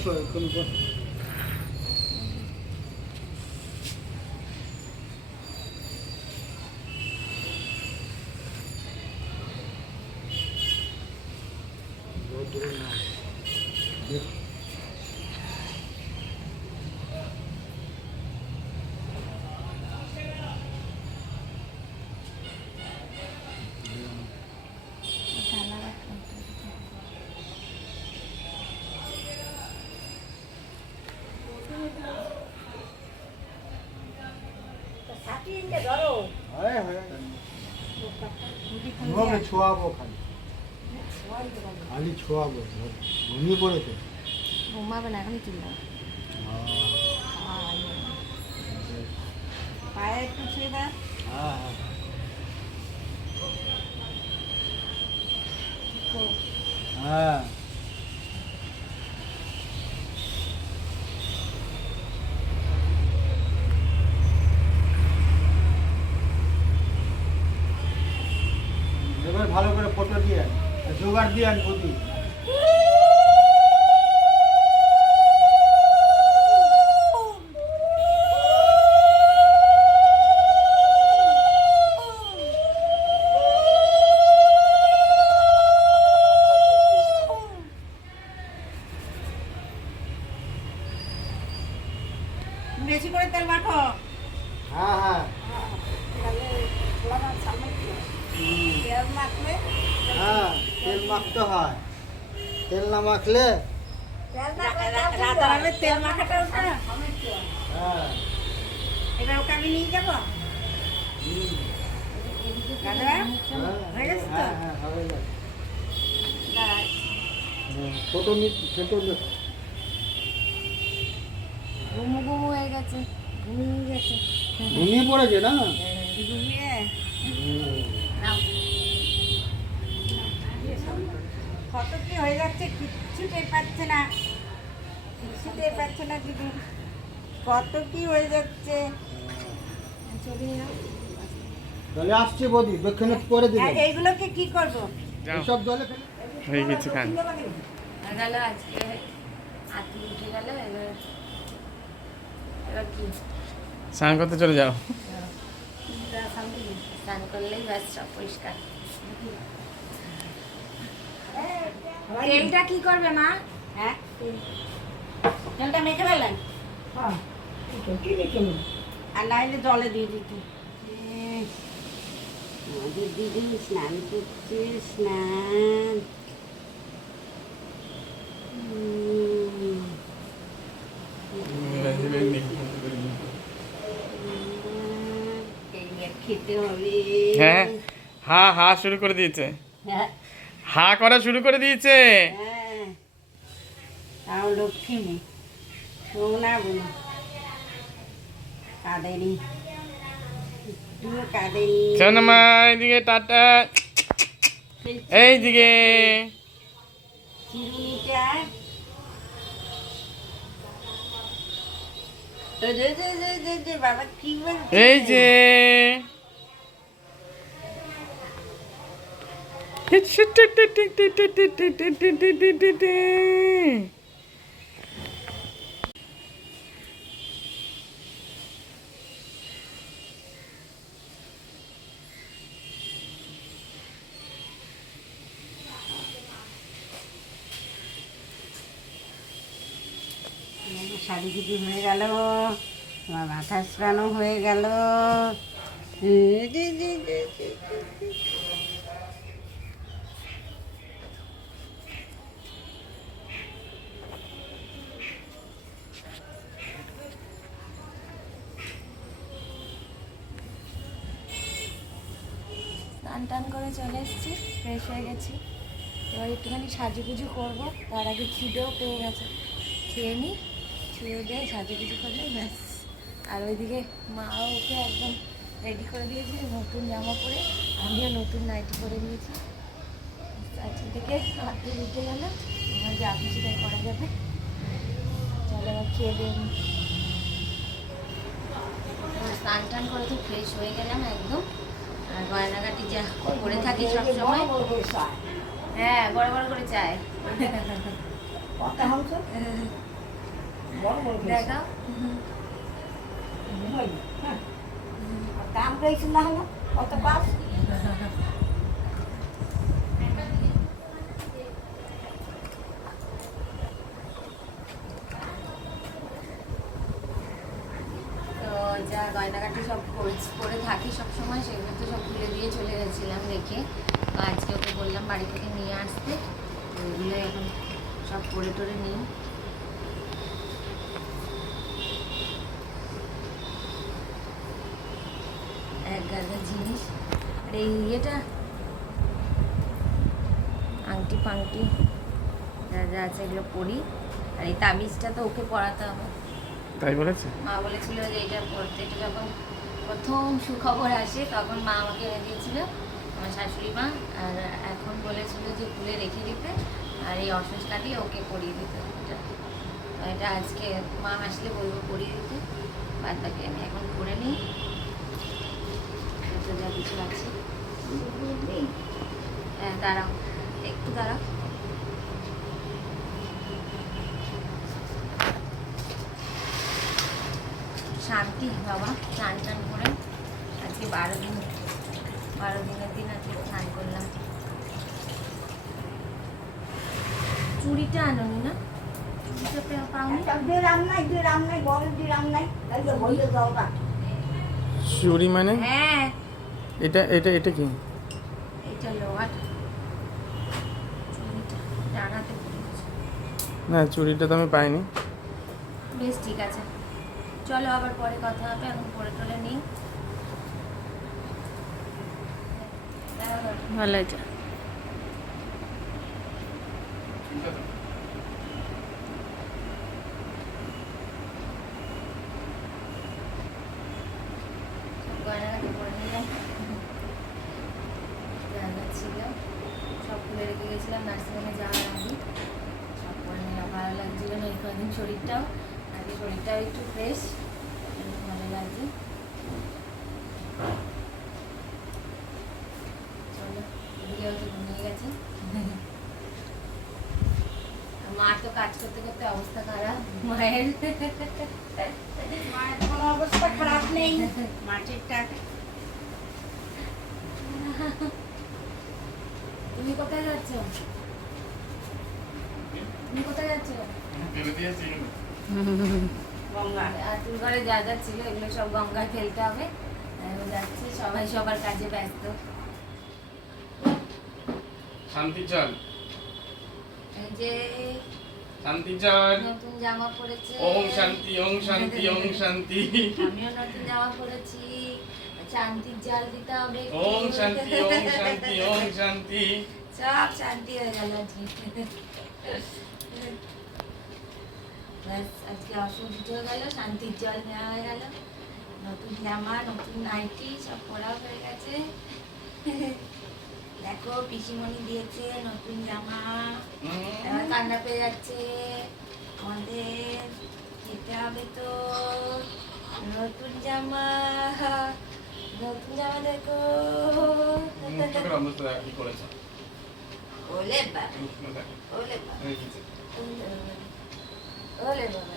আসো এখন ছোয়াবো খালি খালি ছোয়াবো ঘুমিয়ে পড়েছে ঘুমাবে না এখনই তুললাম পায়ে একটু ছুঁয়ে দেয় হ্যাঁ এবার ভালো করে ফটো দিয়ে জোগাড় দিয়ে আন বুঝি বেশি করে তেল মাখো হ্যাঁ হ্যাঁ তেল মাখলে হ্যাঁ তেল মাখতে হয় তেল না মাখলে রাতারামে তেল মাখাটা ওটা হ্যাঁ এবার ওকে আমি নিয়ে যাবো দাদা হয়ে গেছে তো হ্যাঁ হ্যাঁ হবে না দাঁড়া ফটো ফটো ঘুমু ঘুমু হয়ে গেছে ঘুমিয়ে গেছে ঘুমিয়ে পড়েছে না ঘুমিয়ে নাও কত কি হয়ে যাচ্ছে কিচ্ছু টের পাচ্ছে না কিচ্ছু টের পাচ্ছে না দিদি কত কি হয়ে যাচ্ছে ছবি নাও তাহলে আসছে বদি দক্ষিণে পরে দিবে এইগুলোকে কি করবো সব জলে ফেলে হয়ে গেছে কান গেল আজকে আজকে উঠে গেল এবার এবার কি স্নান করতে চলে যাও স্নান করলেই ব্যাস সব পরিষ্কার তেলটা কি করবে মা হ্যাঁ তেলটা মেখে ফেলেন আর নাইলে জলে দিয়ে দিতে আমাদের দিদি স্নান করছে স্নান খেতে হবে হ্যাঁ হা হা শুরু করে দিয়েছে হ্যাঁ হা করা শুরু করে দিয়েছে হ্যাঁ তাও লক্ষ্মী মেয়ে সোনা বোন কাঁদেনি একটুও কাঁদেনি সোনামা এইদিকে টাটা এইদিকে চিরুনিটা বাবা কি বলছে এই যে শাড়ি কিছু হয়ে গেল আমার মাথা স্নানও হয়ে গেল স্নান টান করে চলে এসেছি ফ্রেশ হয়ে গেছি এবার একটুখানি সাজুগুজু করবো তার আগে খিদেও পেয়ে গেছে খেয়ে নিই খেয়ে দিয়ে সাজুগুজু করলে ব্যাস আর ওইদিকে মাও ওকে একদম রেডি করে দিয়েছি নতুন জামা পরে আমিও নতুন নাইটি পরে নিয়েছি আজকে থেকে হাতে উঠে গেল এবার যা খুশি তাই করা যাবে চলো এবার খেয়ে দিয়ে স্নান টান করে তো ফ্রেশ হয়ে গেলাম একদম আর গয়নাগাটি যা করে থাকি সবসময় হ্যাঁ বড় বড় করে চাই দেখাও। দাম রয়েছে না হলো কত পাস তো যা গয়নাগাটি সব পরে থাকি সবসময়, সেগুলো তো সব খুলে দিয়ে চলে গেছিলাম রেখে। তো আজকে ওকে বললাম বাড়ি থেকে নিয়ে আসতে, তো ওগুলো এখন সব পরে টরে নিই। এক গাদা জিনিস, আর এই ইয়েটা আংটি ফাংটি যা যা আছে এগুলো পরি। আর এই তাবিজটা তো ওকে পরাতে হবে। তাই বলেছে? মা বলেছিল যে এটা পড়তে, এটা যখন প্রথম সুখবর আসে তখন মা আমাকে এনে দিয়েছিল, আমার শাশুড়ি মা। আর এখন বলেছিল যে খুলে রেখে দিতে, আর এই অসুস্থ কাটিয়ে ওকে পরিয়ে দিতে। এটা তো এটা আজকে মা আসলে বলবো পরিয়ে দিতে, বাদ বাকি আমি এখন পরে নিই। যত যা কিছু আছে হ্যাঁ, দাঁড়াও একটু দাঁড়াও। শান্তি বাবা, স্নান টান করে আজকে 12 দিনের দিন আজকে স্নান করলাম। চুড়িটা আনোনি না? চুড়িটা পাওনি? দিরাম নাই বড় দিরাম নাই এই যে বইতে দাও না চুড়ি মানে? হ্যাঁ, এটা এটা এটা কি? এটা লোহার চুড়িটা ডানাতে পড়েছে। না, চুড়িটা তো আমি পাইনি। বেশ ঠিক আছে, চলো আবার পরে কথা হবে, এখন পরে টরে নিই। ভালো হয়েছে। গয়নাঘাটি পরে নিলাম, যা যা ছিল সব খুলে রেখে গেছিলাম নার্সিংহোমে যাওয়ার আগে। সব পরে নিলাম, ভালো লাগছিল না এই কদিন শরীরটাও, আজকে শরীরটাও একটু ফ্রেশ, ভালো লাগছে। চলো, এদিকেও তো ঘুমিয়ে গেছে। মার তো কাজ করতে করতে অবস্থা খারাপ, মায়ের মায়ের কোনো অবস্থা খারাপ নেই মা ঠিকঠাক তুমি কোথায় যাচ্ছ? তুমি কোথায় যাচ্ছ? গঙ্গা আর তোর ঘরে যা যা ছিল এগুলো সব গঙ্গায় ফেলতে হবে। এখন যাচ্ছি, সবাই সবার কাজে ব্যস্ত। শান্তি চল, এই যে শান্তি চল। নতুন জামা পরেছে। ওম শান্তি, ওম শান্তি, ওম শান্তি। আমিও নতুন জামা পরেছি, শান্তির জল দিতে হবে। ওম শান্তি, ওম শান্তি, ওম শান্তি। সব শান্তি হয়ে গেল আজকে। ব্যাস, আজকে অসুবিধা হয়ে গেল, শান্তির জল নেওয়া হয়ে গেল, নতুন জামা নতুন নাইটি সব পরা হয়ে গেছে। দেখো পিসিমণি দিয়েছে নতুন জামা, এবার কান্না পেয়ে যাচ্ছে। আমাদের যেতে হবে তো, নতুন জামা, নতুন জামা দেখো। মুখটার অবস্থা কি করেছে? ওলে বাবা, ওলে বাবা, ওলে বাবা।